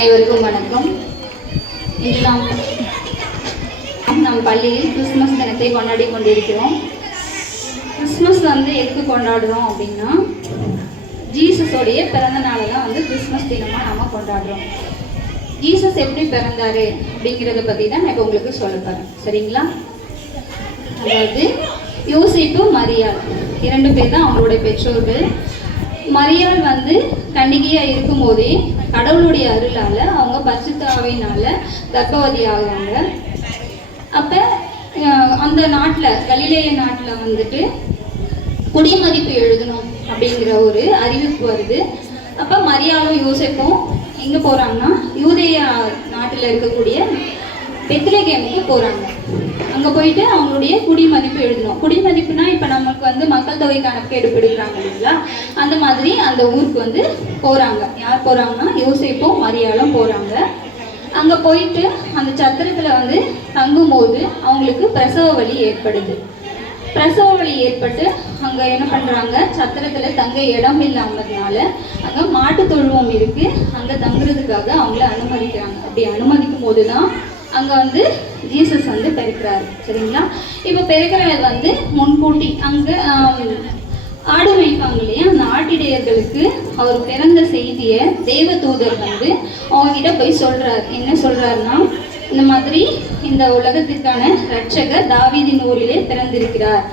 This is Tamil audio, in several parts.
அனைவருக்கும் வணக்கம். இன்று நம் பள்ளியில் கிறிஸ்துமஸ் தினத்தை கொண்டாடி கொண்டிருக்கிறோம். கிறிஸ்துமஸ் எதுக்கு கொண்டாடுறோம் அப்படின்னா, ஜீசஸோடைய பிறந்த நாளை தான் கிறிஸ்துமஸ் தினமாக நம்ம கொண்டாடுறோம். ஜீசஸ் எப்படி பிறந்தாரு அப்படிங்கிறத பற்றி தான் நான் இப்போ உங்களுக்கு சொல்லப்போறேன். சரிங்களா? அதாவது யோசேப்பு மரியாள் 2 பேர் தான் அவங்களுடைய பெற்றோர்கள். மரியாள் கன்னிகையா இருக்கும் போதே கடவுளுடைய அருளால அவங்க பரிசுத்த ஆவியினால கர்ப்பவதி ஆகுவாங்க. அப்ப அந்த நாட்டுல கலிலேய நாட்டுல குடிமதிப்பு எழுதணும் அப்படிங்கிற ஒரு அறிவிப்பு வருது. அப்ப மரியாளும் யோசேப்பும் எங்க போறாங்கன்னா, யூதேயா நாட்டுல இருக்கக்கூடிய பெத்லகேமுக்கு போறாங்க. அங்க போயிட்டு அவங்களுடைய குடிமதிப்பு எழுதணும். குடிமதிப்புனா இப்ப நமக்கு மக்கள் தொகை கணக்கெடு எடுக்கிறாங்க இல்லைங்களா, அந்த மாதிரி அந்த ஊருக்கு போறாங்க. யார் போறாங்கன்னா, யோசேப்பும் மரியாளும் போறாங்க. அங்க போயிட்டு அந்த சத்திரத்துல தங்கும் போது அவங்களுக்கு பிரசவ வலி ஏற்படுது. பிரசவ வலி ஏற்பட்டு அங்க என்ன பண்றாங்க, சத்திரத்துல தங்க இடம் இல்லாமதுனால அங்க மாட்டு தொழுவம் இருக்கு, அங்க தங்குறதுக்காக அவங்கள அனுமதிக்கிறாங்க. அப்படி அனுமதிக்கும் போதுதான் அங்க ஜீசஸ் பிறக்கிறாரு. சரிங்களா? இப்ப பிறக்கிறவர் முன்கூட்டி அங்க ஆடு மேய்ப்பாங்க இல்லையா, அந்த ஆட்டிடையர்களுக்கு அவர் பிறந்த செய்திய தேவ தூதர் அவங்க கிட்ட போய் சொல்றாரு. என்ன சொல்றாருன்னா, இந்த மாதிரி இந்த உலகத்திற்கான ரட்சகர் தாவீதின் ஊரிலே பிறந்திருக்கிறார்,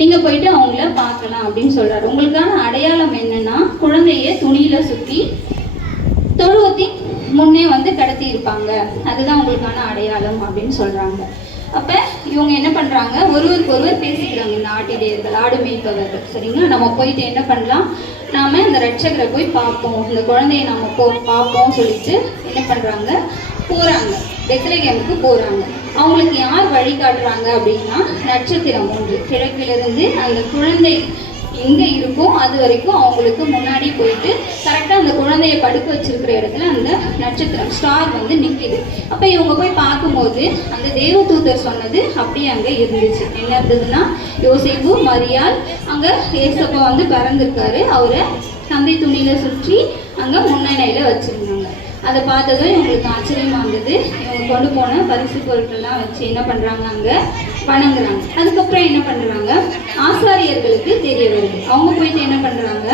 நீங்க போயிட்டு அவங்கள பார்க்கலாம் அப்படின்னு சொல்றாரு. உங்களுக்கான அடையாளம் என்னன்னா, குழந்தைய துணியில சுத்தி தொழுவத்தின் முன்னே கடத்தி இருப்பாங்க, அதுதான் உங்களுக்கான அடையாளம் அப்படின்னு சொல்றாங்க. அப்ப இவங்க என்ன பண்றாங்க, ஒருவருக்கு ஒருவர் பேசிக்கிறாங்க, இந்த ஆட்டிடையர்கள், ஆடு மேய்ப்பவர்கள். சரிங்களா? நம்ம போயிட்டு என்ன பண்ணலாம், நாம இந்த ரட்சகரை போய் பார்ப்போம், இந்த குழந்தைய நம்ம பார்ப்போம் சொல்லிட்டு என்ன பண்றாங்க, போறாங்க. பெத்லகேமுக்கு போறாங்க. அவங்களுக்கு யார் வழிகாட்டுறாங்க அப்படின்னா, நட்சத்திரம் 3 கிழக்கிலிருந்து அந்த குழந்தை எங்க இருக்கோ அது வரைக்கும் அவங்களுக்கு முன்னாடி போயிட்டு கரெக்டா அந்த குழந்தைய படுக்க வச்சிருக்கிற இடத்துல அந்த நட்சத்திரம் ஸ்டார் நிக்குது. அப்ப இவங்க போய் பார்க்கும்போது அந்த தேவதூதர் சொன்னது அப்படியே அங்க இருந்துச்சு. என்ன இருந்ததுன்னா, யோசேப்பு மரியாள் அங்க ஏசப்பா பிறந்திருக்காரு, அவரை தந்தை துணியில சுற்றி அங்க முன்னணியில வச்சிருந்தாங்க. அதை பார்த்ததும் இவங்களுக்கு ஆச்சரியமா இருந்தது. இவங்க கொண்டு போன பரிசு பொருட்கள்லாம் வச்சு என்ன பண்றாங்க, அங்க வணங்குறாங்க. அதுக்கப்புறம் என்ன பண்றாங்க, ஆசாரியர்களுக்கு தெரிய வருது. அவங்க போயிட்டு என்ன பண்றாங்க,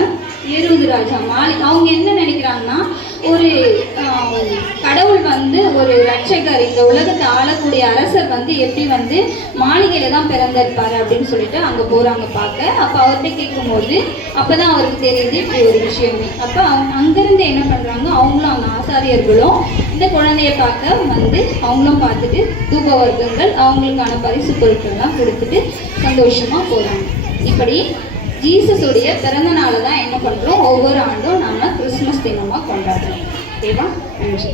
ஏரோது ராஜா மாளிகை, அவங்க என்ன நினைக்கிறாங்கன்னா, ஒரு கடவுள் ஒரு ரட்சகர், இந்த உலகத்தை ஆளக்கூடிய அரசர் எப்படி மாளிகையில தான் பிறந்திருப்பாரு அப்படின்னு சொல்லிட்டு அங்க போறாங்க பார்க்க. அப்ப அவர்கிட்ட கேட்கும்போது அப்பதான் அவருக்கு தெரியுது இப்படி ஒரு விஷயமே. அப்ப அங்கிருந்து என்ன பண்றாங்க, அவங்களும் அவங்க ஆசாரியர்களும் இந்த குழந்தைய பார்க்க அவங்களும் பார்த்துட்டு தூப வர்க்கங்கள் அவங்களுக்கான பரிசு பொருட்கள்லாம் கொடுத்துட்டு சந்தோஷமா போறாங்க. இப்படி ஜீசஸுடைய பிறந்த நாளை தான் என்ன பண்றோம், ஒவ்வொரு ஆண்டும் நாம கிறிஸ்துமஸ் தினமா கொண்டாடுறோம். ஓகேவா? நன்றி.